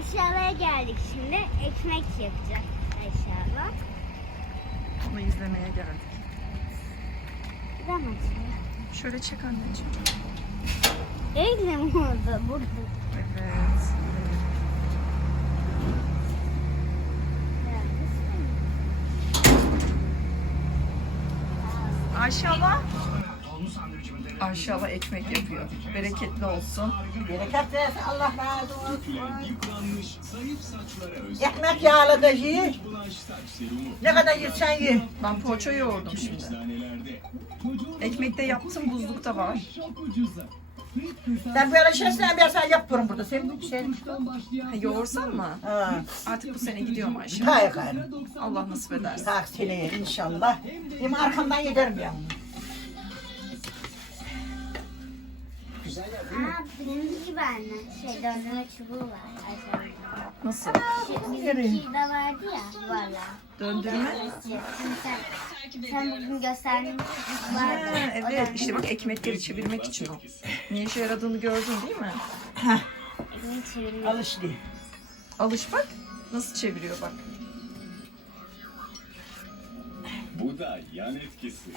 Aşağıya geldik şimdi. Ekmek yapacak aşağıda. Onu izlemeye geldik. Gidemez mi? Şöyle çek anneciğim. Öyle mi oldu burada? Evet. Ayşallah. Ayşallah ekmek yapıyor. Bereketli olsun. Bereket versin Allah razı olsun. Ekmek yağlı da ye. Ne kadar yersen ye. Ben poğaça yoğurdum şimdi. Ekmek de yaptım, buzlukta var. Sen böyle şeysen ben sana yapıyorum burada. Sen bir şey. Ha, yoğursam mı? Ha. Artık bu sene gidiyorum Ayşe. Kaya. Allah nasip ederse. Tak seneye inşallah. Benim arkamdan giderim ben. Aa, bizim gibi anne. Şey döndürme çubuğu var aşağıda. Nasıl? Şey, bizimki de vardı ya valla. Döndürme. Sen, sen bugün gösterdiğin çubuk Ha, vardı. O evet işte bak ekmekleri çevirmek için o. Ne işe yaradığını gördün değil mi? ekmeği çevirmek. Alışlı. Alış bak. Nasıl çeviriyor bak. Bu da yan etkisi.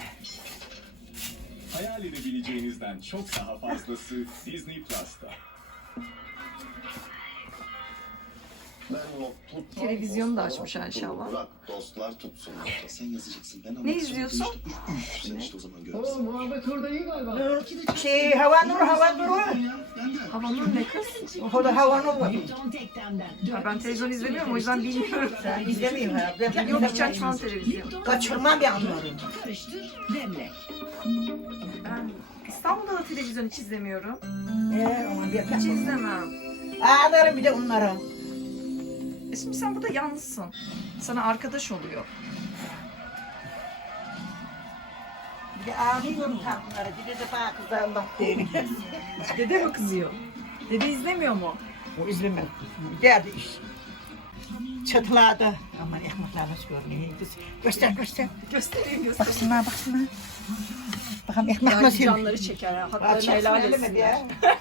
Hayal edebileceğinizden çok daha fazlası Disney Plus'ta. Televizyonu da açmış. Bırak dostlar tutsun. Sen yazacaksın. Ben Ne izliyorsun? Sen işte o zaman görürsün. Şey hava nur hava nur. Havanur ne kız? O da hava nur var. Ha, ben televizyon izlemiyorum o yüzden bilmiyorum. Ben izlemiyorum ha. Ben Yok hiç açmam televizyon. Kaçırmam ben onları. Ben İstanbul'da da televizyon hiç izlemiyorum. Ee, ona bir Hiç izlemem. Ağlarım bir de onlara. E şimdi sen burada yalnızsın. Sana arkadaş oluyor. Bir de ağlıyorum tatlıları. Bir de de bana kızlar bak değil. Dede mi kızıyor? Dede izlemiyor mu? O izlemez. Derdi iş. Çatılarda. Aman ekmekler nasıl görünüyor. Göster göster. Göstereyim göstereyim. Baksınlar baksınlar. Bakalım ekmek Yani nasıl? canları çeker. ha, Haklarını helal etsinler. diye.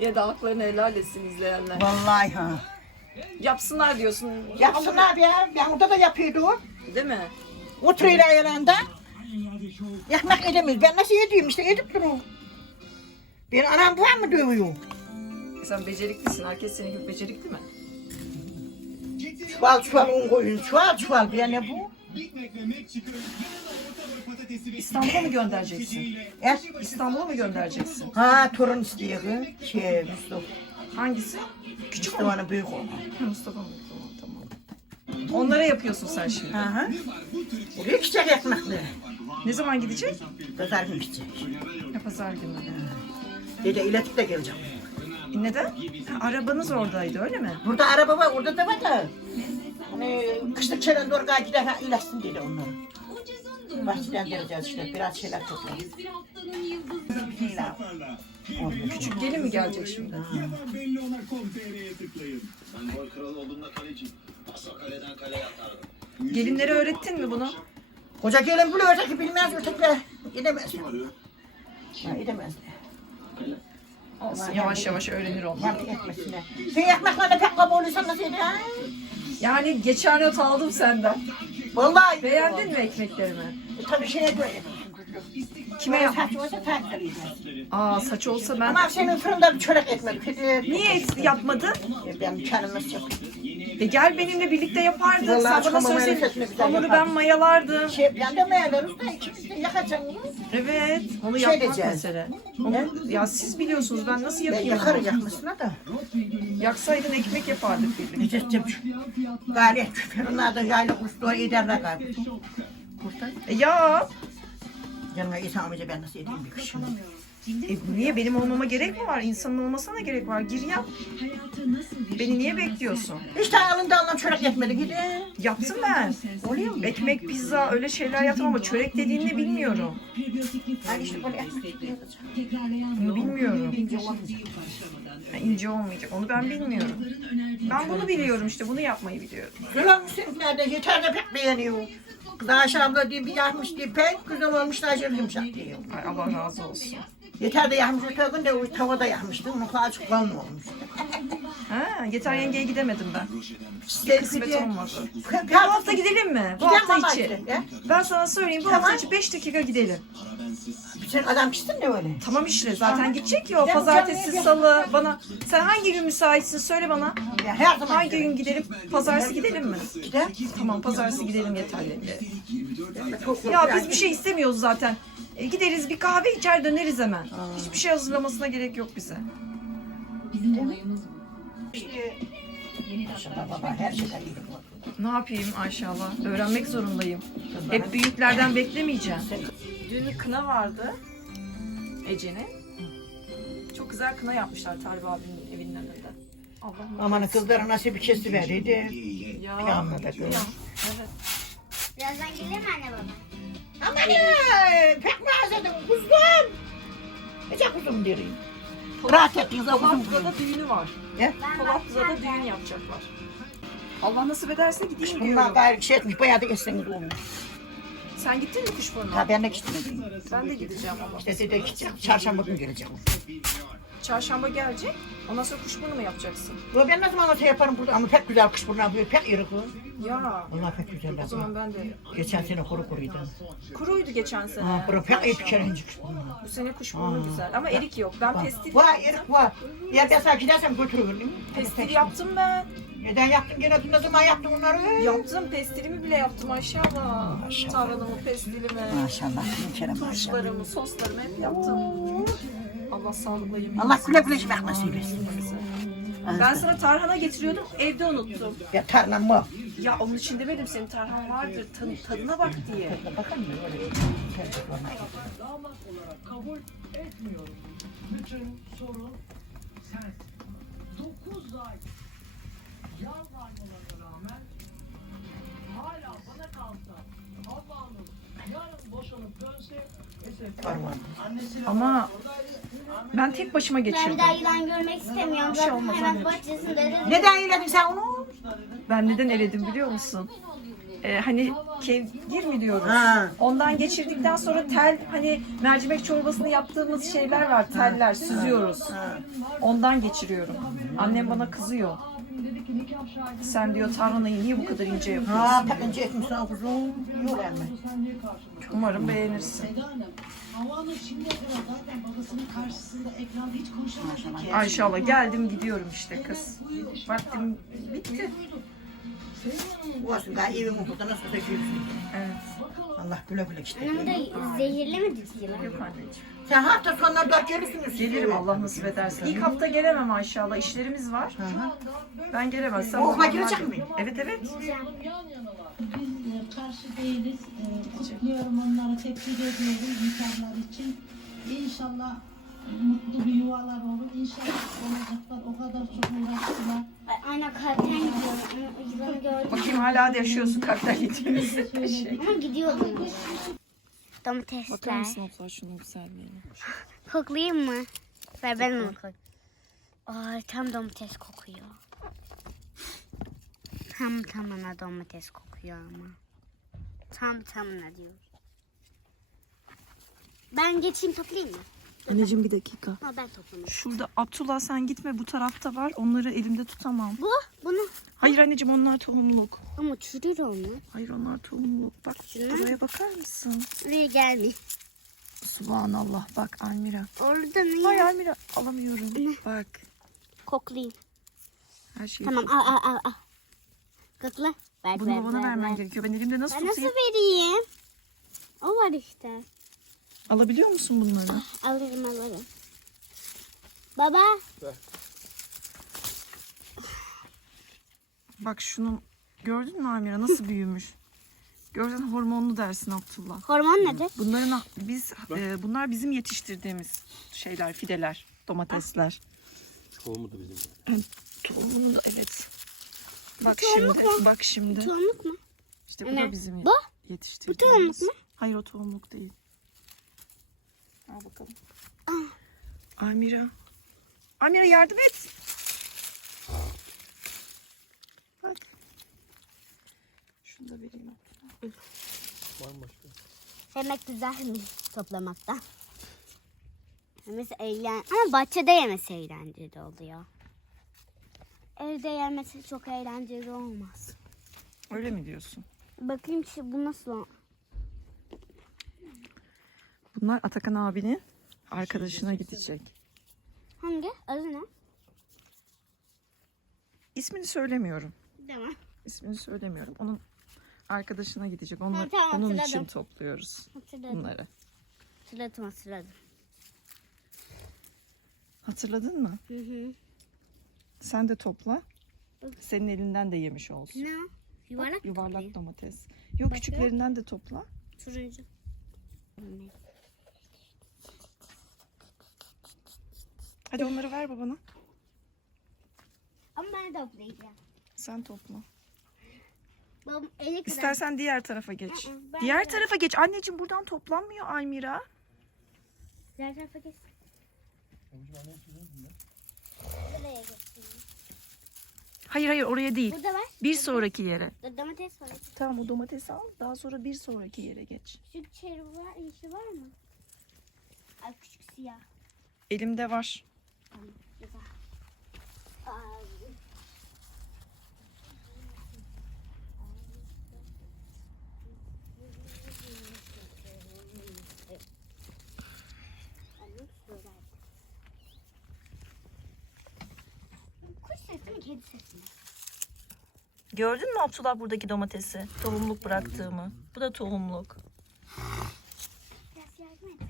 Ya da haklarını helal etsin izleyenler. Vallahi ha. Yapsınlar diyorsun. Yapsınlar ya. Ben orada da yapıyordum. Değil mi? Oturuyorlar yanında. Ekmek edemiyoruz. Ben nasıl yediğim işte edip duruyorum. Benim anam var mı dövüyor? E Sen beceriklisin. Herkes senin gibi becerikli mi? Çuval çuval un koyun. Çuval çuval. Bir ne bu? İstanbul'a mı göndereceksin? E? İstanbul'a mı göndereceksin? Ha torun istiyor. Şey Mustafa. Hangisi? Küçük olan. Mustafa'nın büyük. Ha, Mustafa mı? Tamam, tamam. Onlara yapıyorsun sen şimdi. Hı hı. Oraya gidecek ekmekle. Ne zaman gidecek? Pazar günü gidecek. Ya pazar günü. Dede iletip de geleceğim. E neden? Ha, arabanız oradaydı öyle mi? Burada araba var, orada da var da. Hani kışlık çelen doğru gider ha ilaçsın dedi onları. Bahçeden geleceğiz işte biraz şeyler toplarız. Küçük gelin mi gelecek şimdi? belli tıklayın. Ben gol kralı olduğumda kaleci. Paso kaleden kaleye atardım. Gelinlere öğrettin mi bunu? Koca gelin buluyor öteki bilmez ötekiler. Gidemez. Ha, gidemez. Olsun yavaş yavaş öğrenir onlar. Sen ekmeklerle pek kaba oluyorsan nasıl yedin? Yani geçen not aldım senden. Vallahi. Beğendin mi ekmeklerimi? Tabii şeye göre. Kime yaptın? saç olsa. Aa saç olsa ben... Ama senin fırında bir çörek etmedik. Hadi. Niye yapmadın? E, Ben nasıl yok. E gel benimle birlikte yapardın. Vallahi Sen bana güzel Hamuru ben mayalardım. Şey, ben de mayarlarız da ikimiz de yakacağız. Evet. Onu Şey yapmak diyeceğiz. mesele. Onu, ya siz biliyorsunuz ben nasıl Ben yapayım? yakarım onu? yakmasına da. Yaksaydın ekmek yapardık birlikte. Necettim. Gayret fırınlarda yayla kuşluğa ederler galiba. Kuşlar. E ya. Yanıma İsa amca ben nasıl edeyim bir kişi. E niye benim olmama gerek mi var? İnsanın olmasına gerek var. Gir yap. Beni niye bekliyorsun? İşte alında alınan çörek etmedi gidi. Yaptım ben. Oluyor mu? Ekmek, pizza öyle şeyler yaptım ama çörek dediğini bilmiyorum. Ben işte böyle ekmek. Bunu bilmiyorum. Ha, ince olmayacak. Onu ben bilmiyorum. Ben bunu biliyorum işte. Bunu yapmayı biliyorum. Güzel olmuş seninlerde yeter de pek beğeniyor. Kız abla diye bir yapmış diye pek güzel olmuş da acır yumuşak diyor. Ay Allah razı olsun. Yeter de yapmış öte gün de o tavada yapmıştı. Onun kalın olmuş. Ha, yeter yengeye gidemedim ben. İşte Kısmet bir- olmadı. Ya Bu hafta gidelim mi? Bu hafta içi. Ben sana söyleyeyim bu Tamam. hafta içi 5 dakika gidelim. Sen adam kişisin de öyle. Tamam işte zaten gidecek ya o Gidelim, pazartesi, gidelim. salı bana. Sen hangi gün müsaitsin söyle bana. Ya her zaman Hangi gidelim. gün gidelim? Pazartesi gidelim mi? Gidelim. Tamam pazartesi gidelim yeter yenge. Çok- Ya biz bir şey istemiyoruz zaten. E, gideriz bir kahve içer döneriz hemen. Hiçbir şey hazırlamasına gerek yok bize. İşte, Maşallah baba her şeyden bu. Ne yapayım Ayşe abla? Öğrenmek zorundayım. Hep büyüklerden beklemeyeceğim. Dün kına vardı. Ece'nin. Çok güzel kına yapmışlar Talip abinin evinin önünde. Allah'ım. Amanın kızlara nasıl bir kesti verirdi. Ya. Ya. gör. Evet. Birazdan gelir mi anne baba? Aman ya pek mağazadım kuzum. Nece kuzum derim. Rahat o kuzum. Polatlı'da düğünü var. Ya. Polatlı'da düğün yapacaklar. Allah nasip ederse gideyim Bunlar diyorum. gayrı şey etmiş bayağı da geçseniz olmuş. Sen gittin mi kuşburnu'na? Ha ben de gitmedim. Ben de gideceğim ama. İşte size de gideceğim. Çarşamba günü geleceğim. Çarşamba gelecek. Ondan sonra kuşburnu mu yapacaksın? Yo ben ne zaman şey yaparım burada ama pek güzel buradan böyle pek iri kız. Ya. Vallahi pek güzel. O zaman ben de. Geçen sene kuru kuruydu. Kuruydu geçen sene. Ha, kuru pek iyi pişirinci kış burnu. Bu sene kuşburnu güzel ama erik yok. Ben pestil Var erik var. Ya ben sana gidersem götürürüm. pestil yaptım ben. Neden yaptın gene ne zaman yaptın bunları? Yaptım pestilimi bile yaptım abla. Maşallah. Tarhanamı, pestilimi, Maşallah. Bir kere maşallah. tuşlarımı, soslarımı hep yaptım. Allah sağlıkla yemin Allah güle güle içmek nasip etsin. Ben sana tarhana getiriyordum, evde unuttum. Ya tarlam mı? Ya onun için demedim senin tarhan vardır, tadı- tadına bak diye. Bakın mı damat olarak kabul etmiyorum. Bütün sorun sensin. 9 ay Ama ben tek başıma Ben geçirdim. bir daha yılan görmek istemiyorum. Şey Zaten olmaz hemen bahçesinde de Neden yedin sen onu? Ben neden eledim biliyor musun? Ee, hani kevgir mi diyoruz? Ha. Ondan geçirdikten sonra tel hani mercimek çorbasını yaptığımız şeyler var teller süzüyoruz. Ondan geçiriyorum. Annem bana kızıyor. Sen diyor tarhanayı niye bu kadar ince yapıyorsun? Ha pek ince etmişsin kuzum. Yok emme. Umarım beğenirsin. Havanın şimdiye kadar zaten babasının karşısında ekranda hiç konuşamadı ki. Ayşe abla geldim gidiyorum işte kız. Vaktim bitti. Olsun daha evin okulda nasıl olsa gülsün. Evet. Allah güle güle işte. Annem de zehirli mi dikiyorlar? Yok anneciğim. Sen hafta sonları da gelirsiniz. Gelirim Allah nasip ederse. İlk hafta gelemem Ayşe abla. İşlerimiz var. Ben gelemezsem. O okula babamlar girecek gelir. mi? Evet evet. Biz e, karşı değiliz. E, kutluyorum onları, tebrik ediyorum nikahlar için. İnşallah mutlu bir yuvalar olur. İnşallah olacaklar. O kadar çok uğraştılar. Ay, Aynen kalpten gidiyorum. Bakayım hala da yaşıyorsun kalpten gittiğimiz şey. Ama gidiyordum. Domatesler. abla şunun güzelliğine? Koklayayım mı? Ver ben onu koy. Ay tam domates kokuyor. Tam tamına domates kokuyor ama. Tam tamına diyor. Ben geçeyim toplayayım mı? Anneciğim bir dakika. Ha ben toplayayım. Şurada Abdullah sen gitme bu tarafta var. Onları elimde tutamam. Bu, bunu. Hayır anneciğim onlar tohumluk. Ama çürür onu. Hayır onlar tohumluk. Bak Şuna. buraya bakar mısın? Buraya gelmiyor. Subhanallah bak Almira. Orada ne? Hayır Almira alamıyorum. Bak Koklayayım. her şeyi. Tamam al al al. al. Kokla. Ver Bunu ver bana ver. vermen ver. gerekiyor. Ben elimde nasıl Ben nasıl tutayım? vereyim? O var işte. Alabiliyor musun bunları? Alırım alırım. Baba. Bak şunu gördün mü Almira nasıl büyümüş? Gördün hormonlu dersin Abdullah. Hormon nedir? Bunların biz e, bunlar bizim yetiştirdiğimiz şeyler, fideler, domatesler. Tohumu da bizim. Tohumunu da evet. Bak tohumluk şimdi, mu? bak şimdi. Tohumluk mu? İşte bu Ne? da bizim Bu? yetiştirdiğimiz. tohumluk mu? Hayır o tohumluk değil. Al bakalım. Amira. Amira yardım et. Bak. Şunu da vereyim. Var mı başka? Sevmek güzelmiş toplamaktan. Yemesi eğlen ama bahçede yemesi eğlenceli oluyor. evde yenmesi çok eğlenceli olmaz. Öyle mi diyorsun? Bakayım şu bu nasıl? Bunlar Atakan abinin arkadaşına gidecek. Hangi? Adı ne? İsmini söylemiyorum. Tamam. İsmini söylemiyorum. Onun arkadaşına gidecek. Onlar, Ha, tamam, onun için topluyoruz Hatırladım. bunları. Hatırladım hatırladım. Hatırladın mı? Hı hı. Sen de topla. Senin elinden de yemiş olsun. Ne? Yuvarlak Yuvarlak mı? domates. Yok küçüklerinden de topla. Turuncu. Hadi onları ver babana. Ama ben toplayacağım. Sen topla. Babam eli kadar. İstersen diğer tarafa geç. Ben Diğer de- tarafa geç. Anneciğim buradan toplanmıyor Almira. Diğer tarafa geç. Hayır hayır oraya değil. Burada var. Bir sonraki yere. Da- Domates var. Tamam o domatesi al. Daha sonra bir sonraki yere geç. Küçük çeri var, yeşil var mı? Ay küçük siyah. Elimde var. Gördün mü Abdullah buradaki domatesi? Tohumluk bıraktığımı. Bu da tohumluk. Biraz yardım et.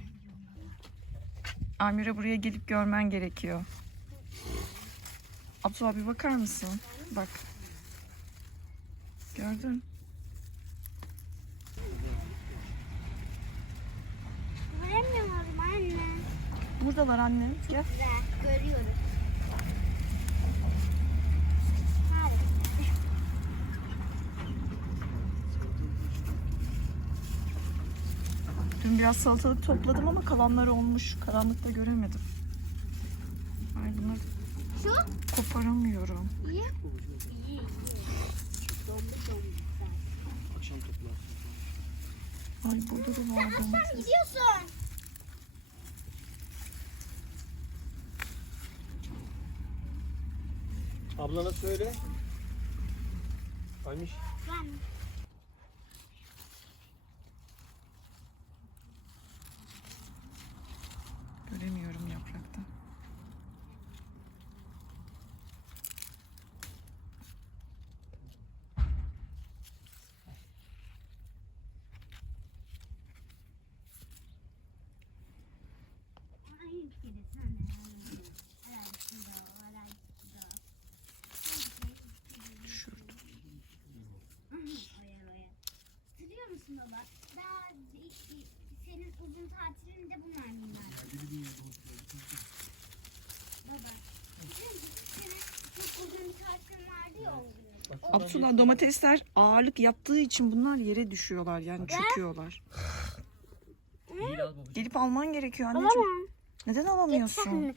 Amire buraya gelip görmen gerekiyor. Abdullah bir bakar mısın? Bak. Gördün. Göremiyorum anne. Buradalar annem. Gel. Güzel, görüyoruz. Dün biraz salatalık topladım ama kalanları olmuş. Karanlıkta göremedim. Ay bunları Şu? koparamıyorum. İyi. Ay burada da var Aslan domates. gidiyorsun. Ablana söyle. Aymış. Ben Göremiyorum yaprakta. Ay, kedi sen de. Helal şurada, helal şurada. Şurada. Oya oya. Baba? Daha iki- senin uzun tatilinde bunlar bunlar. Baba. Biliyor musun? Senin çok uzun bir tatilin vardı ya o gün. Abdullah domatesler ağırlık yaptığı için bunlar yere düşüyorlar yani çöküyorlar. Gelip alman gerekiyor anneciğim. Alamam. Neden alamıyorsun?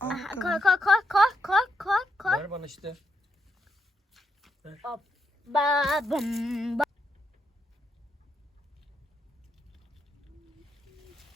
Al bakalım. koy koy koy koy koy koy koy. Ver bana işte. Babam. Thank you.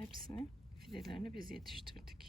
Hepsini fidelerini biz yetiştirdik.